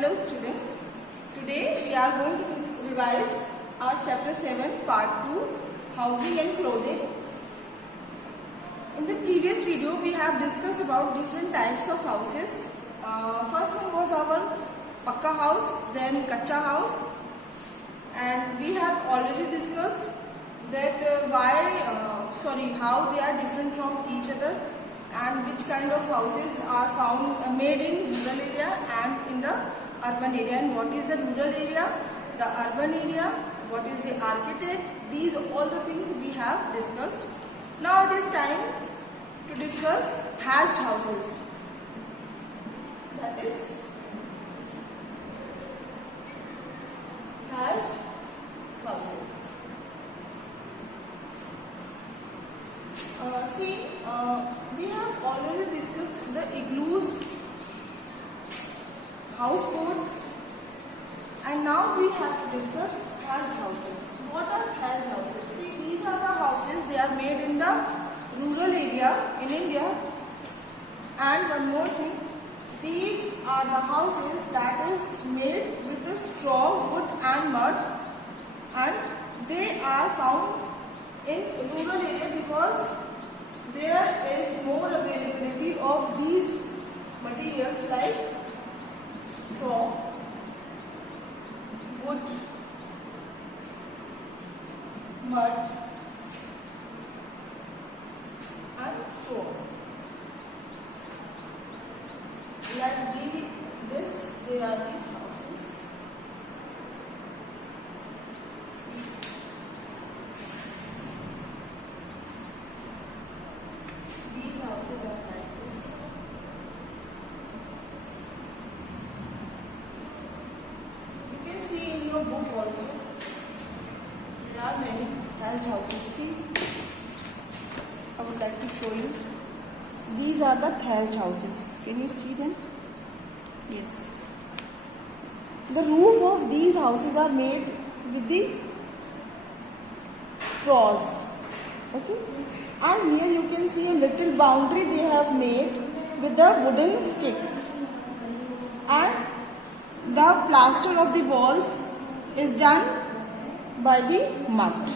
Hello students, today we are going to revise our chapter 7 part 2 housing and clothing. In the previous video we have discussed about different types of houses. First one was our pakka house, then kacha house, and we have already discussed that how they are different from each other and which kind of houses are found made in rural area and in the urban area, and what is the rural area, the urban area, what is the architect. These all the things we have discussed. Now it is time to discuss thatched houses. That is thatched houses. We have already discussed the igloos, houseboats, and now we have to discuss thatched houses. What are thatched houses? See, these are the houses, they are made in the rural area in India. And one more thing, these are the houses that is made with the straw, wood and mud, and they are found in rural area because there is more availability of these materials like straw, wood, mud and so on. Like they are the houses. These houses are like this. You can see in your book also. There are many thatched houses. See, I would like to show you. These are the thatched houses. Can you see them? Yes. The roof of these houses are made with the straws. Okay. And here you can see a little boundary they have made with the wooden sticks. And the plaster of the walls is done by the mud.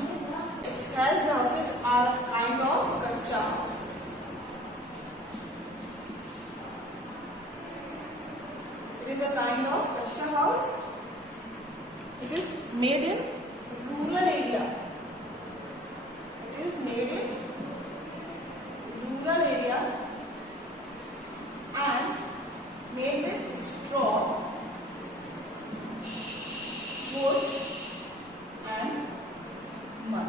Thatched houses are kind of kacha houses. It is a kind of kacha house. It is made in rural area. It is made in rural area and made with straw, wood and mud.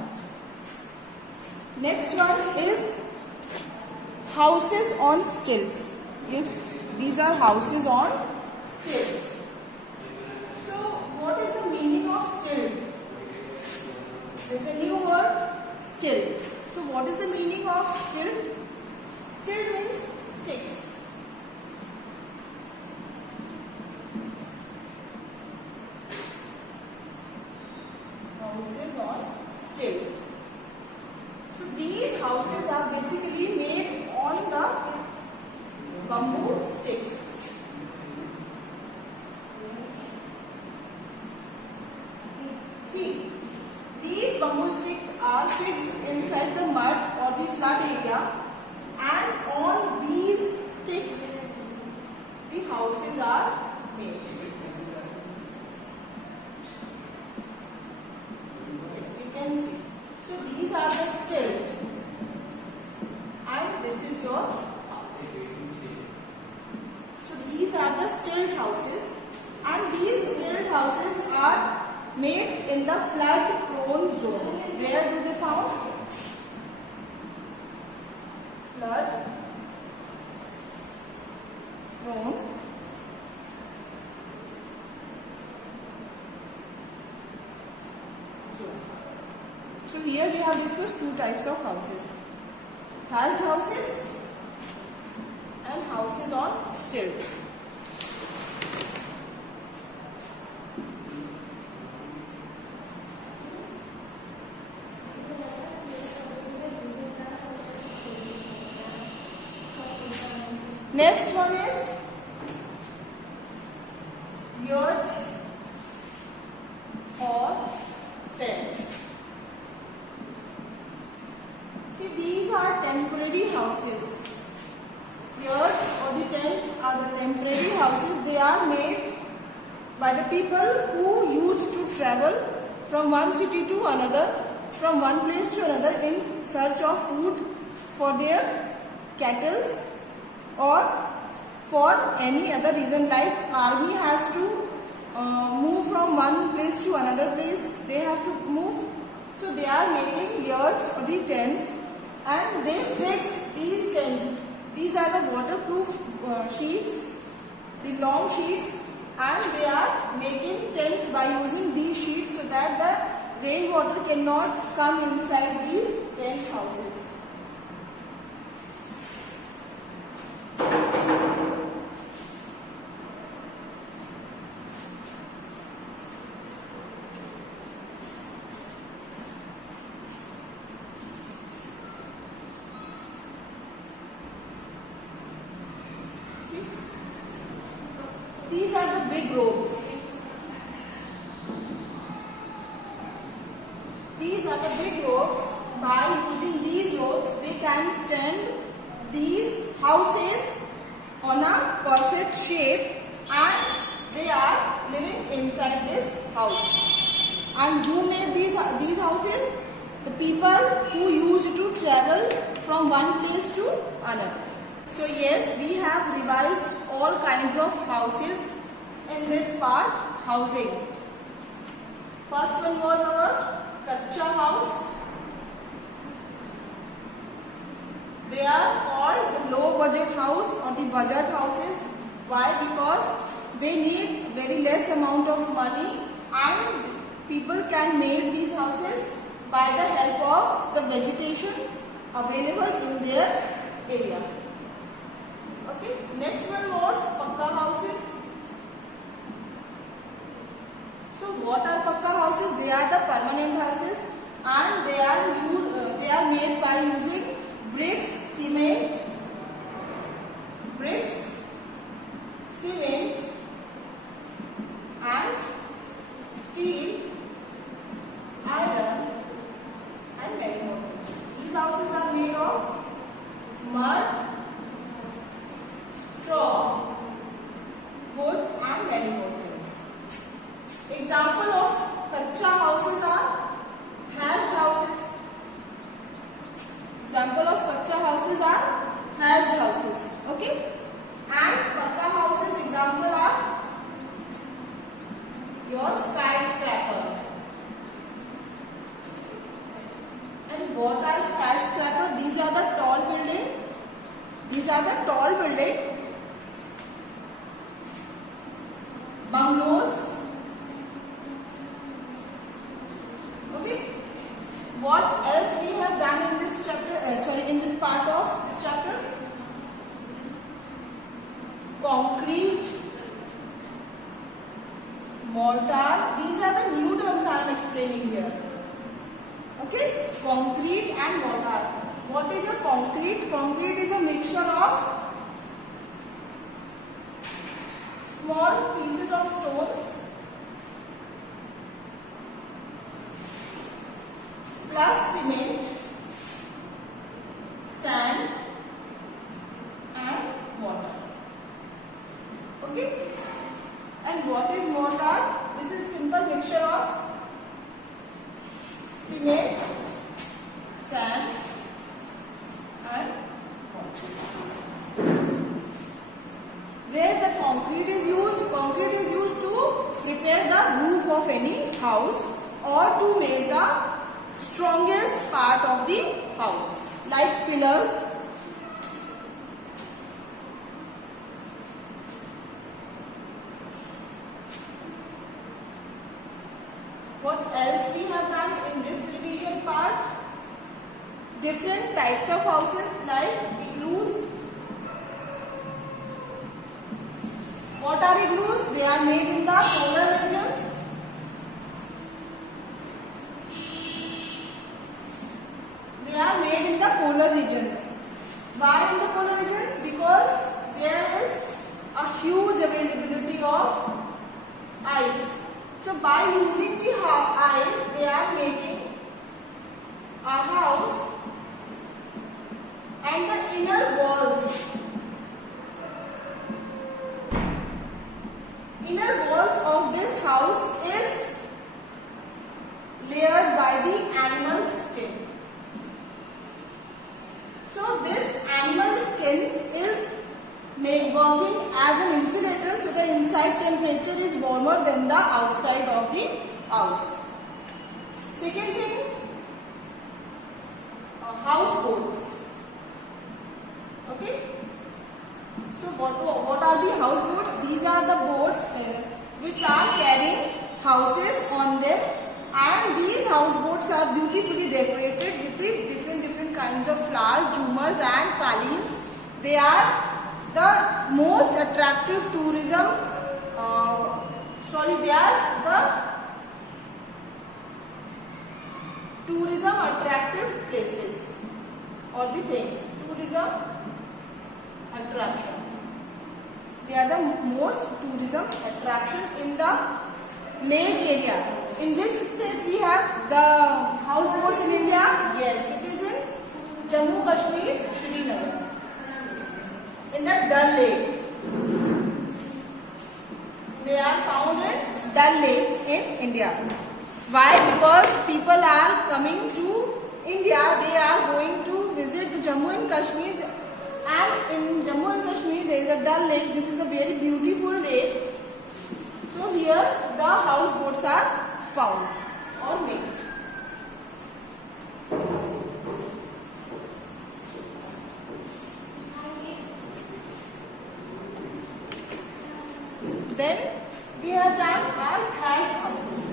Next one is houses on stilts. Yes, these are houses on stilts. So what is the meaning of stilt? There is a new word, stilt. So what is the meaning of stilt? Stilt means sticks. Houses on stilt. So these houses are basically made on the bamboo sticks. See, these bamboo sticks are fixed inside the mud or the flood area, and on these sticks the houses are made. Yes, you can see. So these are the stilt and this is your house. So these are the stilt houses, and these stilt houses are made in the flood prone zone. Where do they found? Flood prone zone. So here we have discussed two types of houses: thatched houses and houses on stilts. Next one is yurts or tents. See, these are temporary houses. Yurts or the tents are the temporary houses. They are made by the people who used to travel from one city to another, from one place to another in search of food for their cattle or for any other reason, like army has to move from one place to another place, they have to move. So they are making yurts or the tents, and they fix these tents. These are the waterproof sheets, the long sheets, and they are making tents by using these sheets so that the rainwater cannot come inside these tent houses. These are the big ropes. These are the big ropes. By using these ropes, they can stand these houses on a perfect shape, and they are living inside this house. And who made these houses? The people who used to travel from one place to another. So yes, we have revised all kinds of houses in this part, housing. First one was our Kacha house. They are called the low budget house or the budget houses. Why? Because they need very less amount of money, and people can make these houses by the help of the vegetation available in their area. Okay, next one was Pakka houses. So what are Pakka houses? They are the permanent houses, and they are made by using bricks, cement, and steel, iron, and many more things. These houses are made of mud, straw, wood, and many more things. Example of Kacha houses are thatched houses. Example of Kacha houses are thatched houses. Okay? And Pakka houses example are your skyscraper. And what are skyscraper? These are the tall building. Bungalows. Okay. What else we have done in this chapter? In this part of this chapter? Concrete, mortar. These are the new terms I am explaining here. Okay. Concrete and mortar. What is a concrete? Concrete is a mixture of small pieces of stones plus cement, sand, and water. Okay? And what is mortar? This is simple mixture of cement, sand, and water. Where the concrete is used to prepare the roof of any house or to make the strongest part of the house, like pillars, what else we have done in this revision part? Different types of houses like igloos. What are igloos? They are made in the polar regions. They are made in the polar regions. Why in the polar regions? Because there is a huge availability of So by using the eyes, they are making a house, and the inner walls of this house is layered by the animal skin. So this animal skin is working as an insulator, so the inside temperature is warmer than the outside of the house. Second thing, houseboats. Okay. So what are the houseboats? These are the boats which are carrying houses on them, and these houseboats are beautifully decorated with the different kinds of flowers, jhumars and kalins. They are the most attractive tourism. They are the tourism attractive places or the things. Tourism attraction. They are the most tourism attraction in the lake area. In which state we have the houseboats in India? Yes, it is in Jammu Kashmir, Srinagar, in the Dal Lake. They are found in Dal Lake in India. Why? Because people are coming to India, they are going to visit the Jammu and Kashmir, and in Jammu and Kashmir there is a Dal Lake. This is a very beautiful lake. So here the houseboats are found or made. Then we have done our thatched houses.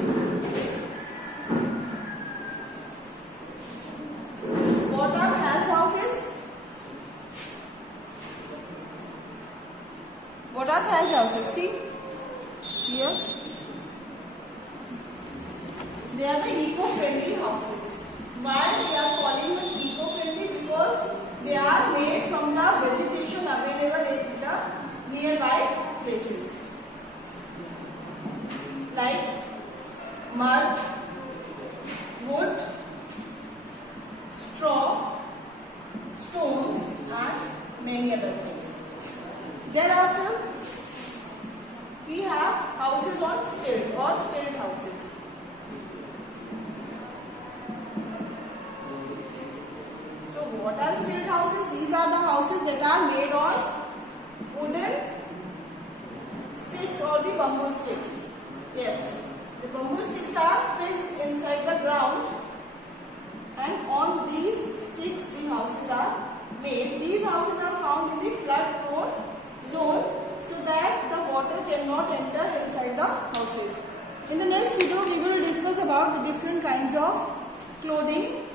What are thatched houses? What are thatched houses? See here. They are the eco-friendly houses. Why we are calling them eco-friendly? Because they are made from the vegetation available in the nearby places, like mud, wood, straw, stones and many other things. Thereafter, we have houses on stilt or stilt houses. So what are stilt houses? These are the houses that are made on wooden sticks or the bamboo sticks. Yes, the bamboo sticks are fixed inside the ground, and on these sticks the houses are made. These houses are found in the flood prone zone, so that the water cannot enter inside the houses. In the next video we will discuss about the different kinds of clothing